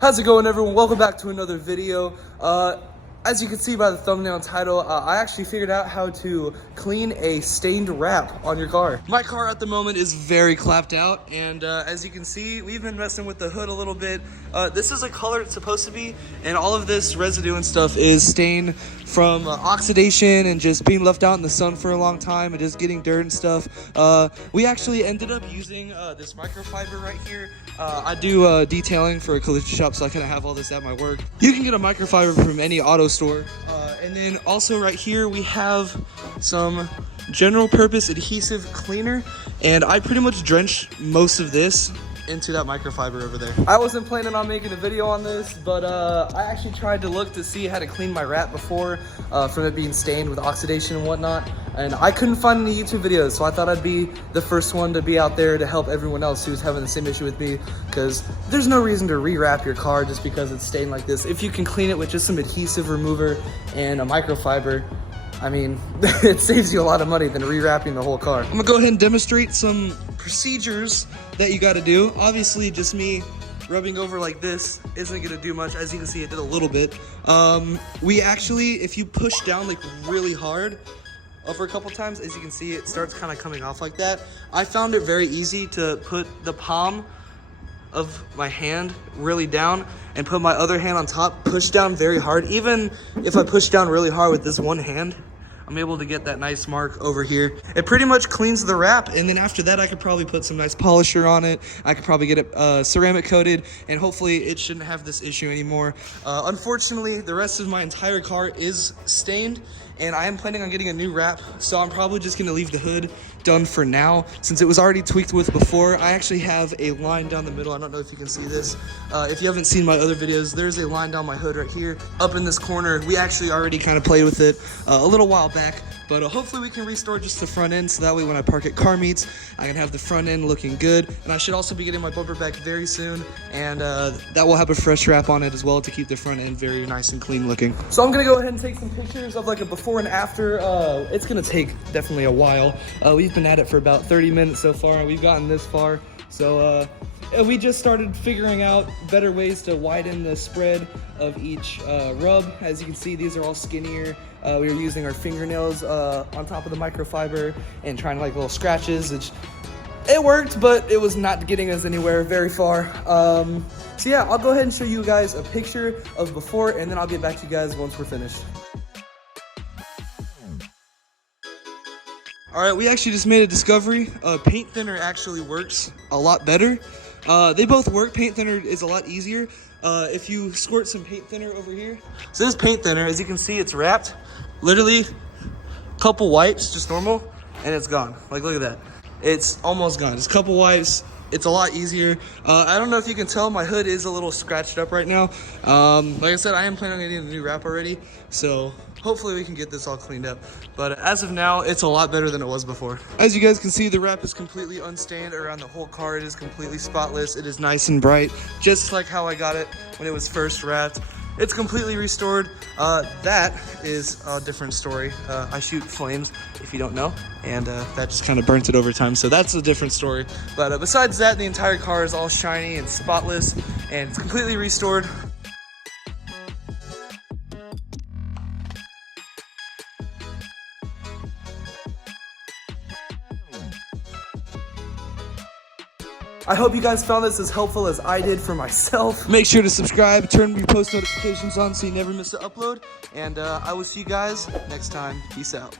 How's it going, everyone? Welcome back to another video. As you can see by the thumbnail and title, I actually figured out how to clean a stained wrap on your car. My car at the moment is very clapped out, and as you can see, we've been messing with the hood a little bit. This is a color it's supposed to be, and all of this residue and stuff is stained from oxidation and just being left out in the sun for a long time and just getting dirt and stuff. We actually ended up using this microfiber right here. I do detailing for a collision shop, so I kind of have all this at my work. You can get a microfiber from any auto store. And then also right here we have some general purpose adhesive cleaner, and I pretty much drenched most of this into that microfiber over there. I wasn't planning on making a video on this, but I actually tried to look to see how to clean my wrap before from it being stained with oxidation and whatnot, and I couldn't find any YouTube videos, so I thought I'd be the first one to be out there to help everyone else who's having the same issue with me, because there's no reason to rewrap your car just because it's stained like this. If you can clean it with just some adhesive remover and a microfiber, I mean, it saves you a lot of money than rewrapping the whole car. I'm gonna go ahead and demonstrate some procedures that you gotta do. Obviously, just me rubbing over like this isn't gonna do much. As you can see, it did a little bit. We actually, if you push down like really hard over a couple times, as you can see, it starts kind of coming off like that. I found it very easy to put the palm of my hand really down and put my other hand on top, push down very hard. Even if I push down really hard with this one hand, I'm able to get that nice mark over here. It pretty much cleans the wrap, and then after that I could probably put some nice polisher on it. I could probably get it ceramic coated, and hopefully it shouldn't have this issue anymore. Unfortunately, the rest of my entire car is stained, and I am planning on getting a new wrap, so I'm probably just gonna leave the hood done for now, since it was already tweaked with before. I actually have a line down the middle. I don't know if you can see this. If you haven't seen my other videos, there's a line down my hood right here. Up in this corner, we actually already kind of played with it a little while back, but hopefully we can restore just the front end, so that way when I park at car meets, I can have the front end looking good. And I should also be getting my bumper back very soon, and that will have a fresh wrap on it as well to keep the front end very nice and clean looking. So I'm gonna go ahead and take some pictures of like a before and after. It's gonna take definitely a while. We've been at it for about 30 minutes so far, and we've gotten this far. So we just started figuring out better ways to widen the spread of each rub. As you can see, these are all skinnier. We were using our fingernails on top of the microfiber and trying to like little scratches. It worked, but it was not getting us anywhere very far. So yeah, I'll go ahead and show you guys a picture of before, and then I'll get back to you guys once we're finished. All right, we actually just made a discovery. Paint thinner actually works a lot better. They both work. Paint thinner is a lot easier. If you squirt some paint thinner over here. So this paint thinner, as you can see, it's wrapped. Literally, a couple wipes, just normal, and it's gone. Like, look at that. It's almost gone. Just a couple wipes. It's a lot easier. I don't know if you can tell, my hood is a little scratched up right now. Like I said, I am planning on getting a new wrap already, so hopefully we can get this all cleaned up. But as of now, it's a lot better than it was before. As you guys can see, the wrap is completely unstained around the whole car. It is completely spotless. It is nice and bright, just like how I got it when it was first wrapped. It's completely restored. That is a different story. I shoot flames, if you don't know, and that just kind of burnt it over time, so that's a different story. But besides that, the entire car is all shiny and spotless, and it's completely restored. I hope you guys found this as helpful as I did for myself. Make sure to subscribe, turn your post notifications on so you never miss an upload, and I will see you guys next time. Peace out.